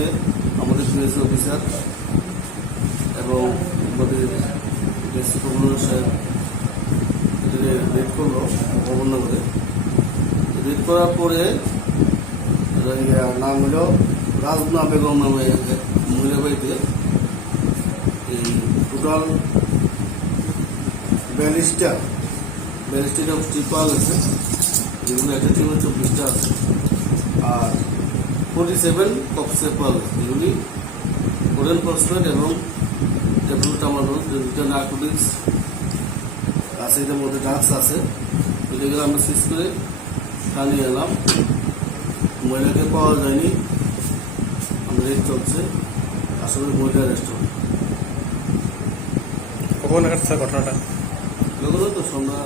পরবর্তীতে আমাদের PSC officer এবং আমাদের ডিএসসি কমিশনার সাহেব রেড করলো করে রেড করার পরে নাম হলো রাজনা বেগম নামে মহিলা বাড়িতে এই টোটাল 42টা স্টিক পাওয়া গেছে, যেগুলো একটা টিমে 24টা আছে, আর 47 কপসেপ পাওয়া গেছে, যেগুলি কোরেন ফসফেট এবং ট্যাবলেটামাডোল, যেটা নার্কোটিক্স আছে, এটার মধ্যে ড্রাগস আছে। এটাগুলো আমরা সিজ করে টানিয়ে এলাম। মহিলাকে পাওয়া যায়নি, আমাদের রেড চলছে, আসলে মহিলা অ্যারেস্ট হবে। কখন নাগাদ স্যার ঘটনাটা? এগুলো তো সন্ধ্যা